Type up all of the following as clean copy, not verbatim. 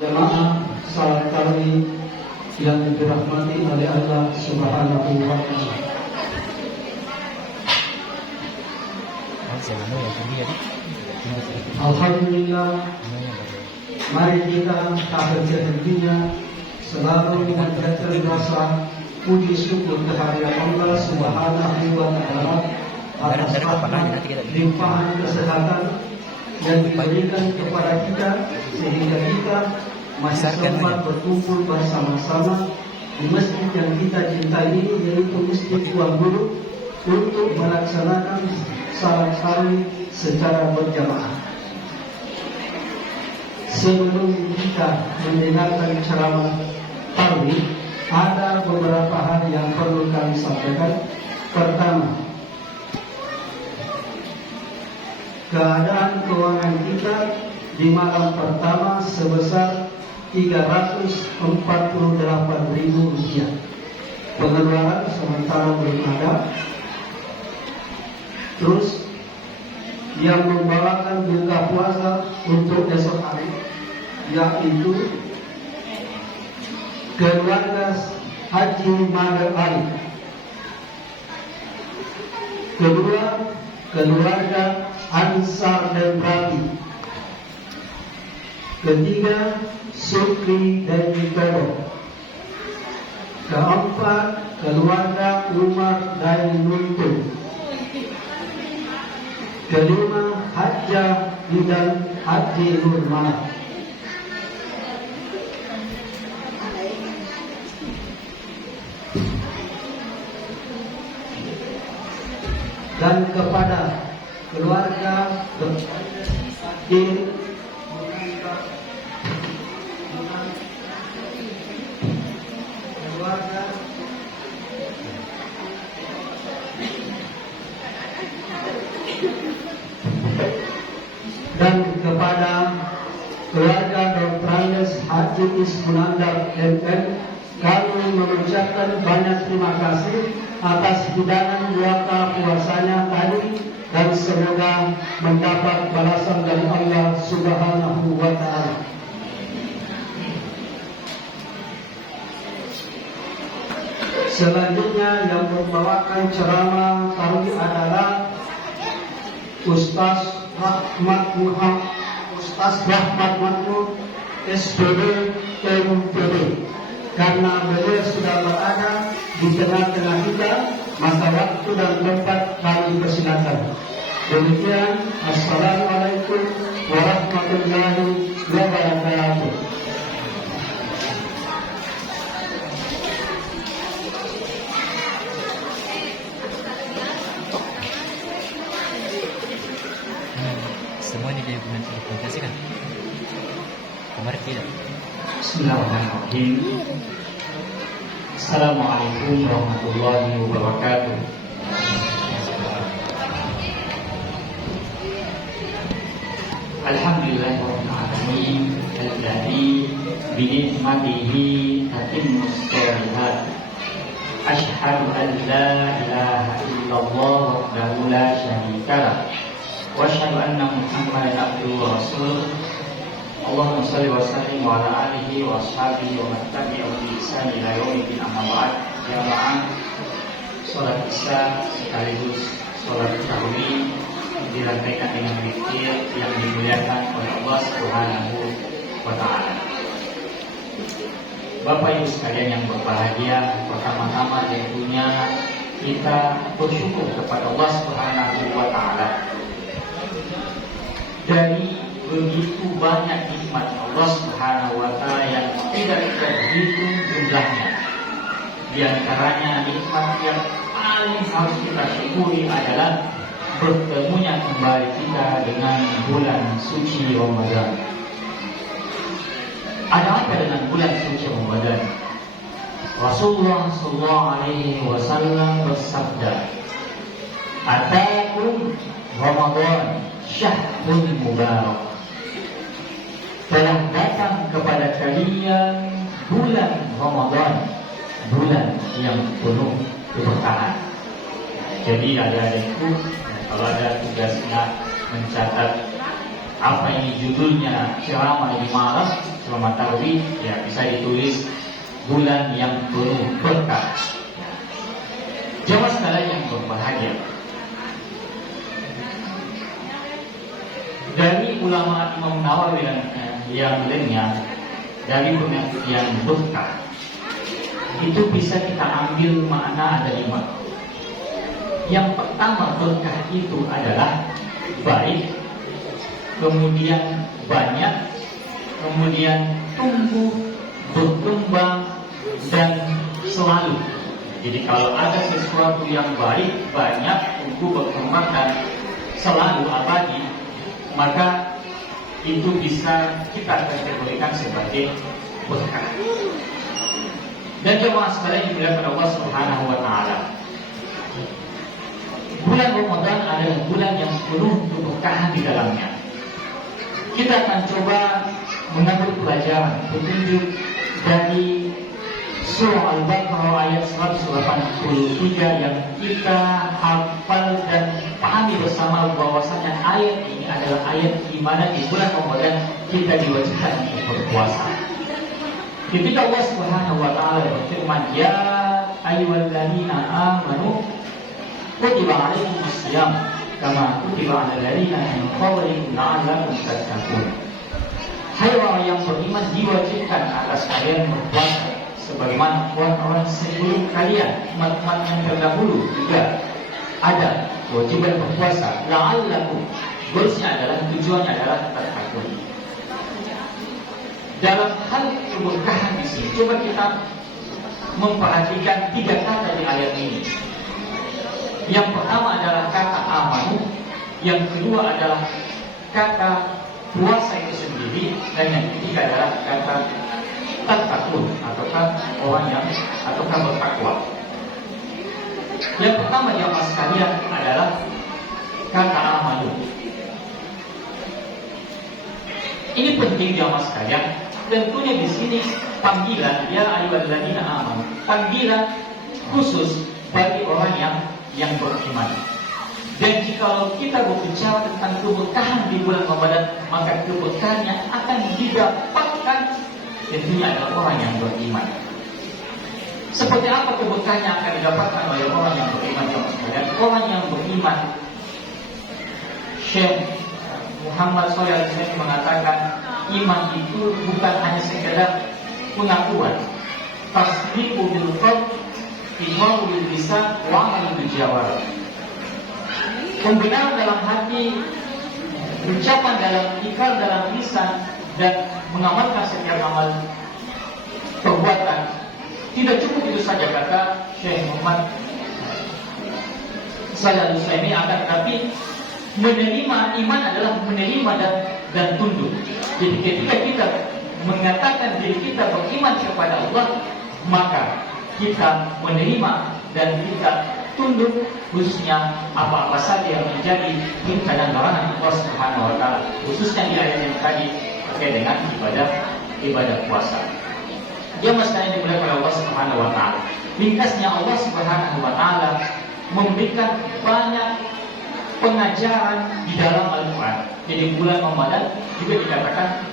Jemaah salat tarawih yang dirahmati oleh Allah Subhanahu wa Ta'ala. Alhamdulillah, mari kita tak berhentinya selalu memanjatkan rasa puji syukur kehadirat Allah Subhanahu wa Ta'ala atas limpahan kesehatan yang diberikan kepada kita sehingga kita masih sempat berkumpul bersama-sama di masjid yang kita cintai ini, yaitu Masjid Tuan Guru, untuk melaksanakan salat tarawih secara berjamaah. Sebelum kita mendengarkan ceramah tarawih, ada beberapa hal yang perlu kami sampaikan. Pertama, keadaan keuangan kita di malam pertama sebesar Rp348.000. Pengeluaran sementara belum ada. Terus yang membawakan buka puasa untuk esok hari yaitu keluarga Haji Magar Ali. Kedua, keluarga Ansar dan Rabi. Ketiga, Sukri dan Nikodo. Keempat, keluarga Umar dan Nuntu. Kelima, Hajjah dan Haji Nurmana. Dan kepada keluarga bertakdir keluarga dan kepada keluarga Dr. Andes Haji Ismunandar MM, kami mengucapkan banyak terima kasih atas hidangan buka puasanya tadi, dan semoga mendapat balasan dari Allah Subhanahu wa Ta'ala. Selanjutnya yang membawakan ceramah tarawih adalah Ustaz Rahmat Mahmud SPB MPD. Karena beliau sudah berada di tengah-tengah kita, maka waktu dan tempat kami persilakan. Demikian, Assalamualaikum warahmatullahi wabarakatuh. Semua ini didokumentasikan. Kemarin tidak. Bismillahirrahmanirrahim. Assalamualaikum warahmatullahi wabarakatuh. Alhamdulillahirabbil alamin alladzi bi ni'matihi tatimmus shalihat. Asyhadu an la ilaha illallah wahdahu la syarika lah. Wa asyhadu anna Muhammadan abduhu wa rasuluh. Allahumma shalli wa sallim wa ala alihi wa ashabihi wa man tabi'ahum bi ihsan ila yaumil amma ba'd. Jamaah salat Isya sekaligus salat tarawih dirangkaikan dengan zikir yang dimuliakan oleh Allah Subhanahu wa Ta'ala. Bapak Ibu sekalian yang berbahagia, pertama-tama tentunya kita bersyukur kepada Allah Subhanahu wa Ta'ala dari begitu banyak nikmat Allah Subhanahu wa Ta'ala yang tidak terhitung jumlahnya. Di antaranya nikmat yang paling harus kita syukuri adalah bertemunya kembali kita dengan bulan suci Ramadan. Ada apa dengan bulan suci Ramadan? Rasulullah sallallahu alaihi wasallam bersabda, "Ataakum Ramadan syahrun mubarak." Telah datang kepada kalian bulan Ramadan, bulan yang penuh keberkahan. Jadi adik-adikku, kalau ada tugasnya mencatat apa ini judulnya ceramah di malam ceramah tarawih, ya bisa ditulis bulan yang penuh berkah. Jamaah sekalian yang berbahagia, dari ulama Imam Nawawi dan yang lainnya, dari pengertian berkah itu bisa kita ambil makna ada 5. Yang pertama, berkah itu adalah baik, kemudian banyak, kemudian tumbuh, berkembang, dan selalu. Jadi kalau ada sesuatu yang baik, banyak, tumbuh, berkembang, dan selalu abadi, maka itu bisa kita kategorikan sebagai berkah. Dan jemaah sekalian dimuliakan Allah Subhanahu wa taala, bulan Ramadan adalah bulan yang penuh keberkahan di dalamnya. Kita akan coba mengambil pelajaran petunjuk dari surah Al-Baqarah ayat 183 yang kita hafal dan pahami bersama bahwasanya ayat ini adalah ayat di mana di bulan Ramadan kita diwajibkan untuk berpuasa. Ketika Allah Subhanahu wa taala berfirman, "Ya ayyuhalladzina amanu kutiba 'alaikumus-syiyam kama kutiba 'alal ladzina min qablikum la'allakum tattaqun." Hai orang yang beriman, diwajibkan atas kalian berpuasa sebagaimana orang-orang sebelum kalian, umat-umat yang terdahulu juga ada kewajiban berpuasa. La'allakum, goalsnya adalah, tujuannya adalah tattaqun. Dalam hal keberkahan di sini, coba kita memperhatikan 3 kata di ayat ini. Yang pertama adalah kata amanu, yang kedua adalah kata puasa itu sendiri, dan yang ketiga adalah kata tattaqun, ataukah orang yang ataukah bertakwa. Yang pertama jamaah sekalian adalah kata amanu. Ini penting jamaah sekalian. Tentunya di sini panggilan ya ayyuhalladzina amanu, panggilan khusus bagi orang yang beriman. Dan jika kita berbicara tentang keberkahan di bulan Ramadan, maka keberkahan yang akan didapatkan tentunya adalah orang yang beriman. Seperti apa keberkahan yang akan didapatkan oleh orang yang beriman jamaah sekalian? Orang yang beriman, Syekh Muhammad Shalih Al-Utsaimin mengatakan, iman itu bukan hanya sekedar pengakuan, tasdiqu bil qalb, iqraru bil lisan, wa amalu bil jawarih. Pembenaran dalam hati, ucapan dalam ikrar dalam lisan, dan mengamalkan setiap amal perbuatan. Tidak cukup itu saja, kata Syekh Muhammad Shalih Al-Utsaimin, akan tetapi menerima iman adalah menerima dan tunduk. Jadi ketika kita mengatakan diri kita beriman kepada Allah, maka kita menerima dan kita tunduk, khususnya apa-apa saja yang menjadi perintah dan larangan Allah Subhanahu wa taala, khususnya di ayat yang tadi terkait dengan ibadah puasa. Jemaah sekalian dimuliakan oleh Allah Subhanahu wa taala, ringkasnya Allah Subhanahu wa taala memberikan banyak pengajaran di dalam Al-Quran. Jadi bulan Ramadan juga dikatakan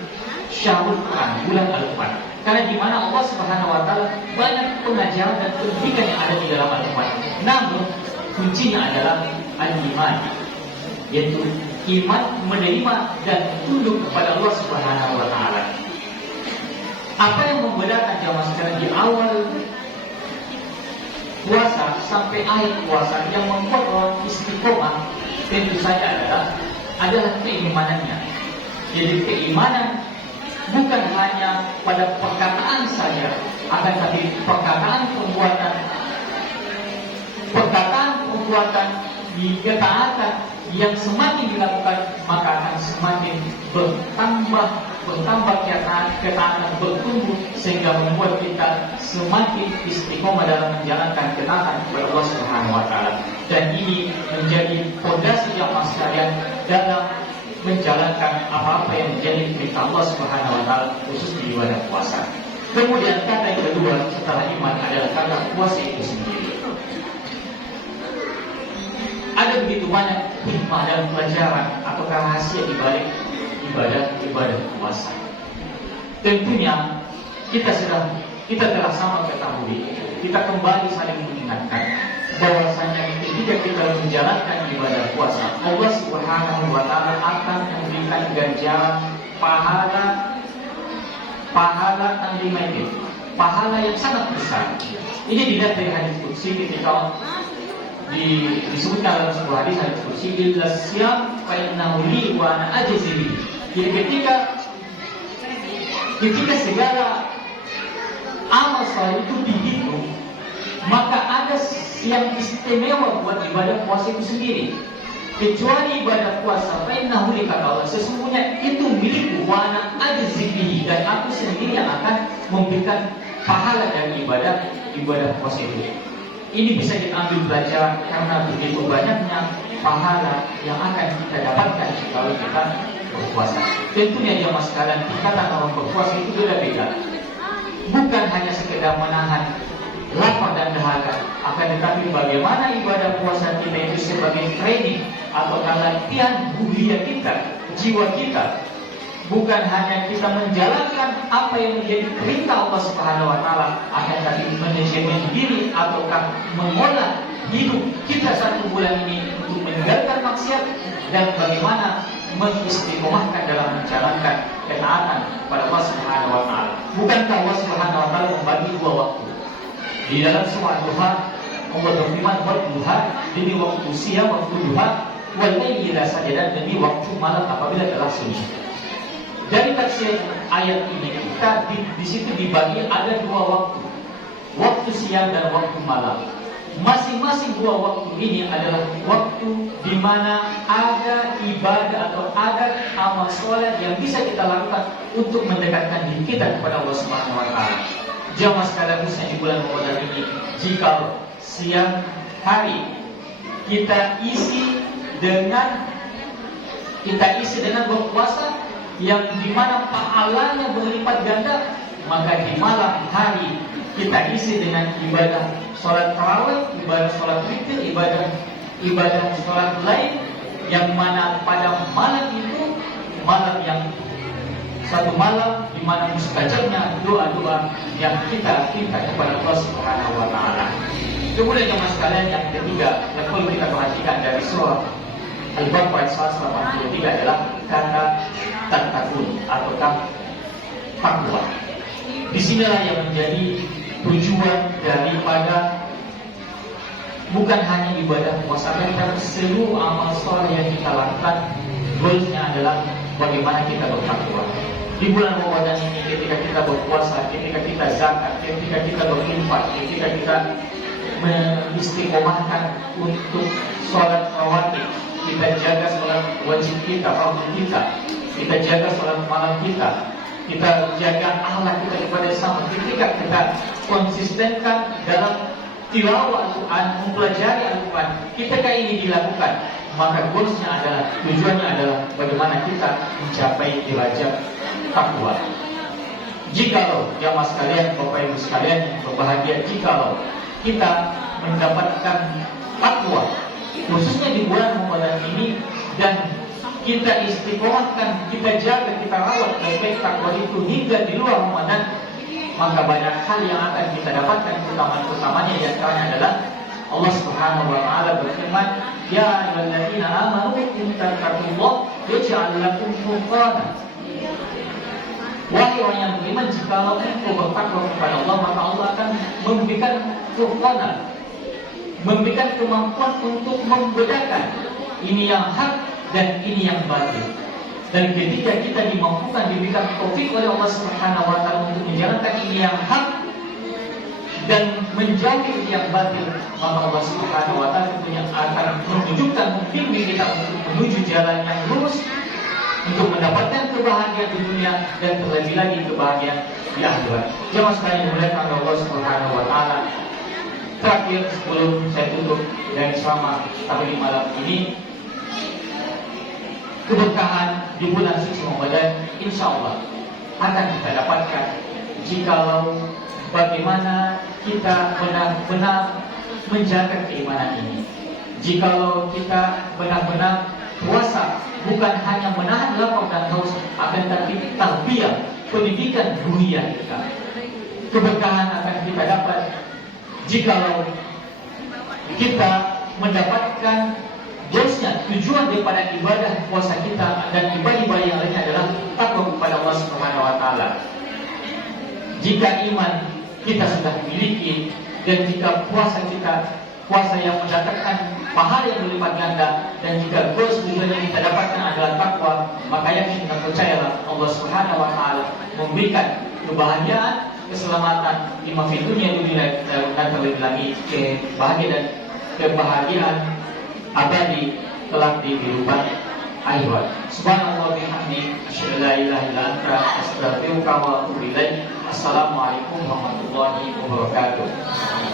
Syahrul Quran, bulan Al-Quran, karena di mana Allah Subhanahu wa taala banyak pengajaran dan pendidikan yang ada di dalam Al-Quran. Namun kuncinya adalah al-iman, yaitu iman, menerima dan tunduk kepada Allah Subhanahu wa taala. Apa yang membedakan jamaah sekalian di awal puasa sampai akhir puasa yang membuat orang istiqomah, tentu saja adalah keimanannya. Jadi keimanan bukan hanya pada perkataan saja, akan tapi perkataan perbuatan di ketaatan yang semakin dilakukan, maka akan semakin bertambah ketaatan bertumbuh, sehingga membuat kita semakin istiqomah dalam menjalankan ketaatan kepada Allah Subhanahu wa taala. Dan ini menjadi fondasi yang sekalian dalam menjalankan apa-apa yang menjadi perintah Allah Subhanahu wa taala, khusus di ibadah puasa. Kemudian kata yang kedua setelah iman adalah kata puasa itu sendiri. Ada begitu banyak hikmah dan pelajaran atau rahasia di balik ibadah puasa. Tentunya kita telah sama ketahui, kita kembali saling mengingatkan bahwasanya ketika kita menjalankan ibadah puasa, Allah Subhanahu wa taala akan memberikan ganjaran pahala unlimited, pahala yang sangat besar. Ini dilihat dari hadis qudsi ketika disebutkan dalam sebuah hadis qudsi, illa siyam fa innahu li wa ana ajzi bihi. Jadi ketika segala amal saleh itu dihitung, maka ada yang istimewa buat ibadah puasa itu sendiri. Kecuali ibadah puasa, fa innahu li, kata Allah, sesungguhnya itu milikku, wa ana ajzi bihi, dan aku sendiri yang akan memberikan pahala dari ibadah puasa itu. Ini bisa kita ambil pelajaran karena begitu banyaknya pahala yang akan kita dapatkan kalau kita berpuasa. Tentunya jemaah sekalian, tingkatan orang berpuasa itu beda-beda. Bukan hanya sekedar menahan lapar dan dahaga, akan tetapi bagaimana ibadah puasa kita itu sebagai training atau latihan budaya kita, jiwa kita. Bukan hanya kita menjalankan apa yang menjadi perintah Allah Subhanahu wa taala, akan tetapi manajemen diri ataukah mengolah hidup kita 1 bulan ini untuk meninggalkan maksiat dan bagaimana mengistiqomahkan dalam menjalankan ketaatan pada Allah Subhanahu wa taala. Bukankah Allah Subhanahu wa taala membagi 2 waktu? Di dalam surah Duha Allah berfirman, "Wal duha", demi waktu siang, waktu duha, wal laili idza sajada, demi waktu malam apabila telah sunyi. Dari tafsir ayat ini kita di situ dibagi ada 2 waktu. Waktu siang dan waktu malam. Masing-masing 2 waktu ini adalah waktu di mana ada ibadah atau ada amal soleh yang bisa kita lakukan untuk mendekatkan diri kita kepada Allah Subhanahu wa taala. Jamaah sekalian, khususnya di bulan Ramadan ini, jika siang hari kita isi dengan berpuasa yang dimana pahalanya berlipat ganda, maka di malam hari kita isi dengan ibadah sholat tarawih, ibadah sholat witir, ibadah sholat lain, yang mana pada malam itu malam yang satu malam di mana mustajabnya doa-doa yang kita minta kepada Allah Subhanahu wa taala. Kemudian jemaah sekalian, yang ketiga yang perlu kita perhatikan dari surah Al-Baqarah 183 adalah kata tattaqun atau takwa. Disinilah yang menjadi tujuan daripada bukan hanya ibadah puasa, tapi seluruh amal soleh yang kita lakukan, goalsnya adalah bagaimana kita bertakwa. Di bulan Ramadan ini, ketika kita berpuasa, ketika kita zakat, ketika kita berinfak, ketika kita mengistiqomahkan untuk sholat rawatib, kita jaga sholat wajib kita, fardu kita jaga sholat malam kita jaga akhlak kita kepada sesama, ketika kita konsistenkan dalam tilawah Al-Quran, mempelajari Al-Quran, ketika ini dilakukan, maka goalsnya adalah, tujuannya adalah bagaimana kita mencapai derajat takwa. Jikalau jamaah sekalian, Bapak Ibu sekalian yang berbahagia, jikalau kita mendapatkan takwa khususnya di bulan Ramadan ini, dan kita istiqomahkan, kita jaga, kita rawat baik-baik takwa itu hingga di luar Ramadan, maka banyak hal yang akan kita dapatkan. Utamanya di antaranya adalah Allah Subhanahu wa taala berfirman, "Ya ayyuhalladzina amanu in tattaqullaha yaj'al lakum furqana." Wahai orang yang beriman, jikalau engkau bertakwa kepada Allah, maka Allah akan memberikan furqana, memberikan kemampuan untuk membedakan ini yang hak dan ini yang batil. Dan ketika kita dimampukan, diberikan taufik oleh Allah Subhanahu wa taala untuk menjalankan ini yang hak dan menjauhi ini yang batil, maka Allah Subhanahu wa taala tentunya akan menunjukkan, membimbing kita untuk menuju jalan yang lurus, untuk mendapatkan kebahagiaan di dunia dan terlebih lagi kebahagiaan di akhirat. Jemaah sekalian yang dimuliakan Allah Subhanahu wa taala, terakhir sebelum saya tutup dan selama tahun malam ini, keberkahan di bulan suci Ramadan insya Allah akan kita dapatkan jikalau bagaimana kita benar-benar menjaga keimanan ini. Jikalau kita benar-benar puasa bukan hanya menahan lapar dan haus, akan tetapi tarbiyah, pendidikan dunia kita. Keberkahan akan kita dapat jikalau kita mendapatkan goalsnya, tujuan daripada ibadah puasa kita dan ibadah yang lainnya adalah takwa kepada Allah Subhanahu wa taala. Jika iman kita sudah miliki dan jika puasa kita puasa yang mendatangkan pahala yang berlipat ganda, dan jika goals tujuan yang kita dapatkan adalah takwa, maka yakin dan percayalah Allah Subhanahu wa taala memberikan kebahagiaan, keselamatan di dunia dan terlebih lagi kebahagiaan dan kebahagiaan abadi kelak di kehidupan akhirat. Subhanallah bihamdi, asyhadu an la ilaha illa anta, astaghfiruka wa atubu ilaik. Assalamualaikum warahmatullahi wabarakatuh.